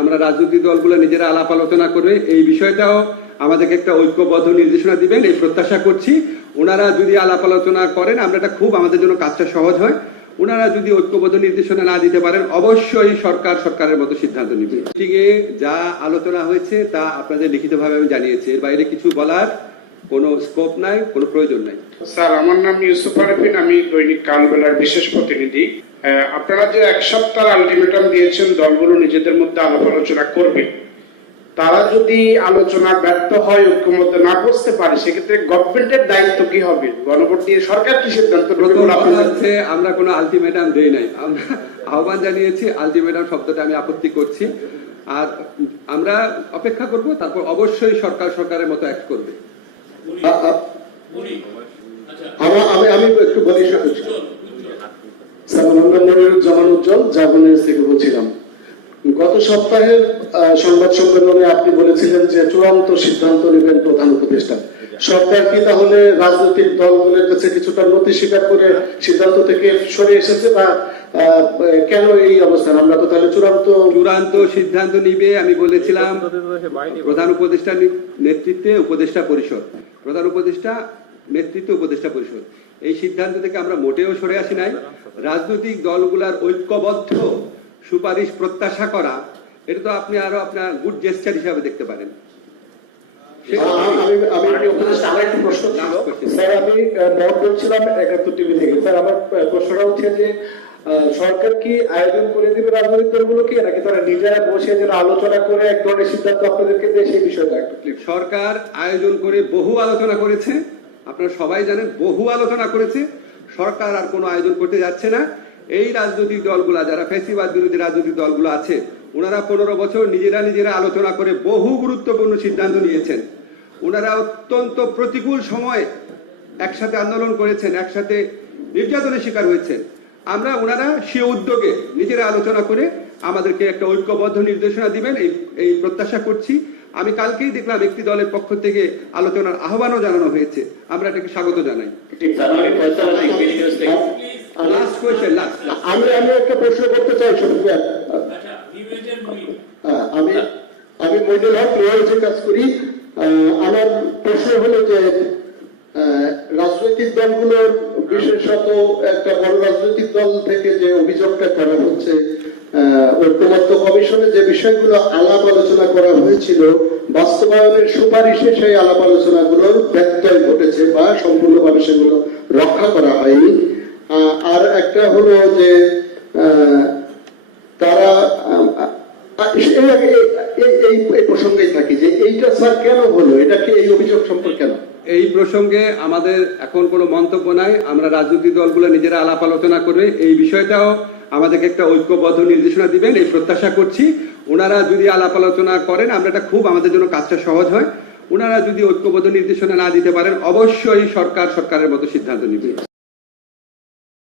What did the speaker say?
আমরা রাজনৈতিক দলগুলো নিজেরা আলাপ আলোচনা করবে এই বিষয়টাও আমাদেরকে একটা ঐক্যবদ্ধ নির্দেশনা দিবেন, এই প্রত্যাশা করছি। ওনারা যদি আলাপ আলোচনা করেন, আমরা এটা খুব আমাদের জন্য কাজটা সহজ হয়। ওনারা যদি ঐক্যবদ্ধ নির্দেশনা না দিতে পারেন, অবশ্যই সরকার সরকারের মতো সিদ্ধান্ত নিবে। মিটিংয়ে যা আলোচনা হয়েছে, তা আপনাদের লিখিতভাবে আমি জানিয়েছি। এর বাইরে কিছু বলার কোনো স্কোপ নাই, কোনো প্রয়োজন নাই। স্যার, আমার নাম ইউসুফ আরফিন, আমি দৈনিক কালবেলার বিশেষ প্রতিনিধি। আপনারা যে এক সপ্তাহ আলটিমেটাম দিয়েছেন দলগুলো নিজেদের মধ্যে আলাপ আলোচনা করবে। তারা যদি আলোচনা ব্যর্থ হয় ঐক্যমত না করতে পারে সেক্ষেত্রে গভর্নমেন্টের দায়িত্ব কি হবে? গণভোট দিয়ে সরকার কি সিদ্ধান্ত হচ্ছে আমরা কোনো আলটিমেটাম দেই নাই। আমরা আহ্বান জানিয়েছি আলটিমেটাম শব্দটা আমি আপত্তি করছি। আর আমরা অপেক্ষা করব তারপর অবশ্যই সরকার সরকারের মতো অ্যাক্ট করবে। আ- আ- আমার আমি আমি একটু বলি নাম মনিরুজ্জামান উজ্জ্বল, জার্মানির থেকে বলছিলাম গত সপ্তাহের সংবাদ সম্মেলনে আপনি বলেছিলেন যে চূড়ান্ত সিদ্ধান্ত নেবেন প্রধান উপদেষ্টা। সরকার কি তাহলে রাজনৈতিক দলগুলোর কাছে কিছুটা নতি স্বীকার করে সিদ্ধান্ত থেকে সরে এসেছে বা কেন এই অবস্থান? আমরা তো তাহলে চূড়ান্ত চূড়ান্ত সিদ্ধান্ত নিবে, আমি বলেছিলাম, প্রধান উপদেষ্টা নেতৃত্বে উপদেষ্টা পরিষদ। প্রধান উপদেষ্টা নেতৃত্বে উপদেষ্টা পরিষদ। এই সিদ্ধান্ত থেকে আমরা মোটেও সরে আসি নাই। রাজনৈতিক দলগুলার ঐক্যবদ্ধ সুপারিশ প্রত্যাশা করা এটা তো আপনি আরও আপনার গুড জেস্টার হিসাবে দেখতে পারেন। আহ, সরকার কি আয়োজন করে দিবে রাজনৈতিক দলগুলোকে নাকি তারা নিজেরা বসে যেন আলোচনা করে এক ধরনের সিদ্ধান্ত আপনাদেরকে দেয় সেই বিষয়টা সরকার আয়োজন করে বহু আলোচনা করেছে। আপনারা সবাই জানেন বহু আলোচনা করেছে। সরকার আর কোনো আয়োজন করতে যাচ্ছে না। এই রাজনৈতিক দলগুলা, যারা ফেসিবাদ বিরোধী রাজনৈতিক দলগুলো আছে, ওনারা পনেরো বছর নিজেরা নিজেরা আলোচনা করে বহু গুরুত্বপূর্ণ সিদ্ধান্ত নিয়েছেন। ওনারা অত্যন্ত প্রতিকূল সময় একসাথে আন্দোলন করেছেন, একসাথে নির্যাতনের শিকার হয়েছেন। আমরা ওনারা সে উদ্যোগে নিজেরা আলোচনা করে আমাদেরকে একটা ঐক্যবদ্ধ নির্দেশনা দিবেন। এই এই প্রত্যাশা করছি। আমি কালকেই দেখলাম একটি দলের পক্ষ থেকে আলোচনার আহ্বানও জানানো হয়েছে। আমরা এটাকে স্বাগত জানাই। লাস্ট কোয়েশ্চেন লাস্ট আমি আমি একটা প্রশ্ন করতে চাই হ্যাঁ, আমি আমি মইনুল হক রয়েছে কাজ করি। আমার প্রশ্ন হলো যে আহ, রাজনৈতিক দলগুলোর বিশেষত একটা বড় রাজনৈতিক দল থেকে যে অভিযোগটা করা হচ্ছে ঐক্যমত্য কমিশনে যে বিষয়গুলো আলাপ আলোচনা করা হয়েছিল, বাস্তবায়নের সুপারিশে সেই আলাপ আলোচনাগুলোর ব্যত্যয় ঘটেছে বা সম্পূর্ণভাবে সেগুলো রক্ষা করা হয়নি। আর একটা হলো যে তারা এই প্রসঙ্গেই থাকি যে এইটা স্যার কেন হলো? এটা কি এই অভিযোগ সম্পর্কে কেন এই প্রসঙ্গে আমাদের এখন কোনো মন্তব্য নাই। আমরা রাজনৈতিক দলগুলো নিজেরা আলাপ আলোচনা করবে এই বিষয়টাও আমাদেরকে একটা ঐক্যবদ্ধ নির্দেশনা দিবেন, এই প্রত্যাশা করছি। ওনারা যদি আলাপ আলোচনা করেন, আমরা এটা খুব আমাদের জন্য কাজটা সহজ হয়। ওনারা যদি ঐক্যবদ্ধ নির্দেশনা না দিতে পারেন, অবশ্যই সরকার সরকারের মতো সিদ্ধান্ত নিবে।